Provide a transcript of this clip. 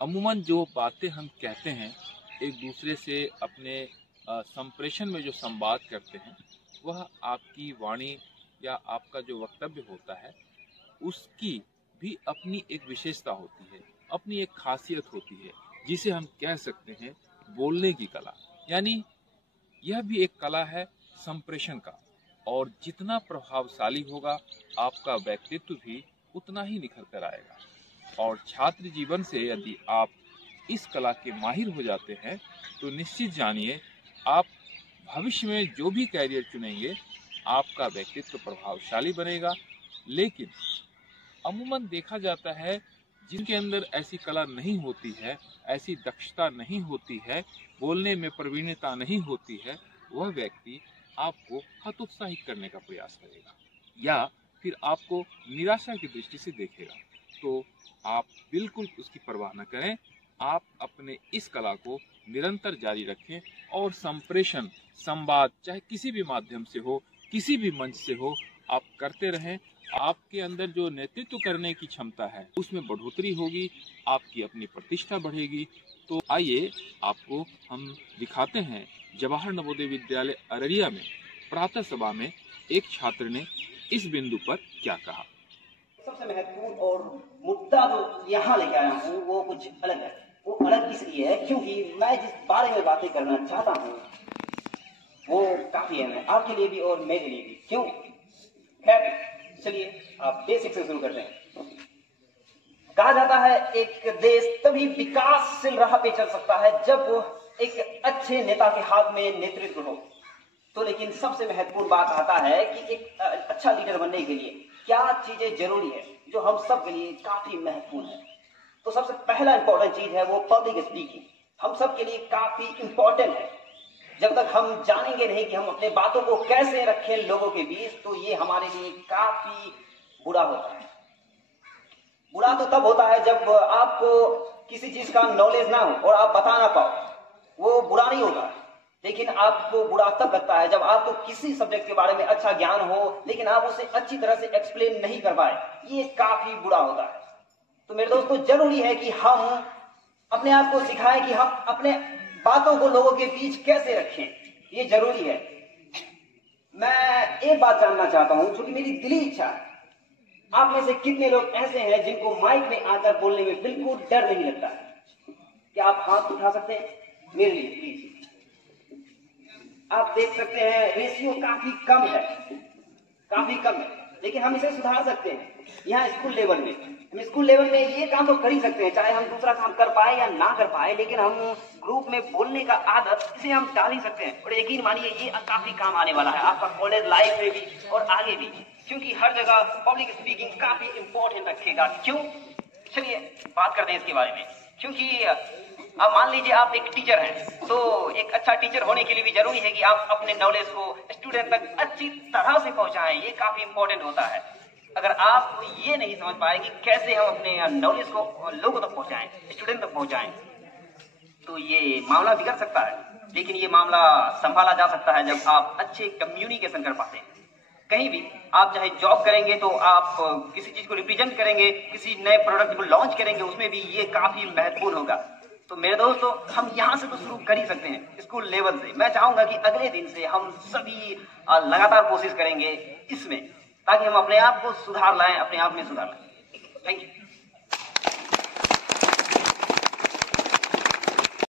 अमूमन जो बातें हम कहते हैं एक दूसरे से अपने संप्रेषण में जो संवाद करते हैं, वह आपकी वाणी या आपका जो वक्तव्य होता है उसकी भी अपनी एक विशेषता होती है, अपनी एक खासियत होती है, जिसे हम कह सकते हैं बोलने की कला। यानी यह भी एक कला है संप्रेषण का, और जितना प्रभावशाली होगा आपका व्यक्तित्व भी उतना ही निखर कर आएगा। और छात्र जीवन से यदि आप इस कला के माहिर हो जाते हैं तो निश्चित जानिए आप भविष्य में जो भी कैरियर चुनेंगे आपका व्यक्तित्व प्रभावशाली बनेगा। लेकिन अमूमन देखा जाता है जिनके अंदर ऐसी कला नहीं होती है, ऐसी दक्षता नहीं होती है, बोलने में प्रवीणता नहीं होती है, वह व्यक्ति आपको हतोत्साहित करने का प्रयास करेगा या फिर आपको निराशा की दृष्टि से देखेगा। तो आप बिल्कुल उसकी परवाह न करें, आप अपने इस कला को निरंतर जारी रखें और संप्रेषण संवाद चाहे किसी भी माध्यम से हो, किसी भी मंच से हो, आप करते रहें। आपके अंदर जो नेतृत्व करने की क्षमता है उसमें बढ़ोतरी होगी, आपकी अपनी प्रतिष्ठा बढ़ेगी। तो आइए आपको हम दिखाते हैं जवाहर नवोदय विद्यालय अररिया में प्रातः सभा में एक छात्र ने इस बिंदु पर क्या कहा। सबसे महत्वपूर्ण और मुद्दा जो यहाँ लेके आया हूँ वो कुछ अलग है। वो अलग इसलिए है क्योंकि मैं जिस बारे में बातें करना चाहता हूँ वो काफी अहम है आपके लिए भी और मेरे लिए भी। क्यों? खैर चलिए आप बेसिक से शुरू करते हैं। कहा जाता है एक देश तभी विकासशील राह पे चल सकता है जब एक अच्छे नेता के हाथ में नेतृत्व हो। तो लेकिन सबसे महत्वपूर्ण बात आता है कि एक अच्छा लीडर बनने के लिए क्या चीजें जरूरी है जो हम सब के लिए काफी महत्वपूर्ण है। तो सबसे पहला इंपॉर्टेंट चीज है वो पब्लिक स्पीकिंग। हम सब के लिए काफी इंपॉर्टेंट है। जब तक हम जानेंगे नहीं कि हम अपने बातों को कैसे रखें लोगों के बीच, तो ये हमारे लिए काफी बुरा होता है। बुरा तो तब होता है जब आपको किसी चीज का नॉलेज ना हो और आप बता ना पाओ, वो बुरा नहीं होता। लेकिन आपको बुरा तब लगता है जब आपको किसी सब्जेक्ट के बारे में अच्छा ज्ञान हो लेकिन आप उसे अच्छी तरह से एक्सप्लेन नहीं कर पाए, ये काफी बुरा होता है। तो मेरे दोस्तों जरूरी है कि हम अपने आप को सिखाएं कि हम अपने बातों को लोगों के बीच कैसे रखें, ये जरूरी है। मैं एक बात जानना चाहता हूं जो कि मेरी दिली इच्छा है, आप में से कितने लोग ऐसे हैं जिनको माइक में आकर बोलने में बिल्कुल डर नहीं लगता? क्या आप हाथ उठा सकते हैं मेरे लिए प्लीज? आप देख सकते हैं रेशियो काफी कम है, काफी कम है, लेकिन हम इसे सुधार सकते हैं। यहाँ स्कूल लेवल में हम स्कूल लेवल में ये काम तो कर ही सकते हैं, चाहे हम दूसरा काम कर पाए या ना कर पाए, लेकिन हम ग्रुप में बोलने का आदत इसे हम डाल ही सकते हैं। और यकीन मानिए ये काफी काम आने वाला है आपका कॉलेज लाइफ में भी और आगे भी, क्योंकि हर जगह पब्लिक स्पीकिंग काफी इंपॉर्टेंट रखेगा। क्यों? चलिए बात करते हैं इसके बारे में। क्योंकि अब मान लीजिए आप एक टीचर हैं, तो एक अच्छा टीचर होने के लिए भी जरूरी है कि आप अपने नॉलेज को स्टूडेंट तक अच्छी तरह से पहुंचाएं। ये काफी इंपॉर्टेंट होता है। अगर आप ये नहीं समझ पाए कि कैसे हम अपने नॉलेज को लोगों तक पहुंचाएं, स्टूडेंट तक पहुंचाएं, तो ये मामला बिगड़ सकता है। लेकिन ये मामला संभाला जा सकता है जब आप अच्छे कम्युनिकेशन कर पाते हैं। कहीं भी आप चाहे जॉब करेंगे तो आप किसी चीज को रिप्रेजेंट करेंगे, किसी नए प्रोडक्ट को लॉन्च करेंगे, उसमें भी ये काफी महत्वपूर्ण होगा। तो मेरे दोस्तों हम यहाँ से तो शुरू कर ही सकते हैं स्कूल लेवल से। मैं चाहूंगा कि अगले दिन से हम सभी लगातार कोशिश करेंगे इसमें, ताकि हम अपने आप को सुधार लाएं, अपने आप में सुधार लाएं। Thank you.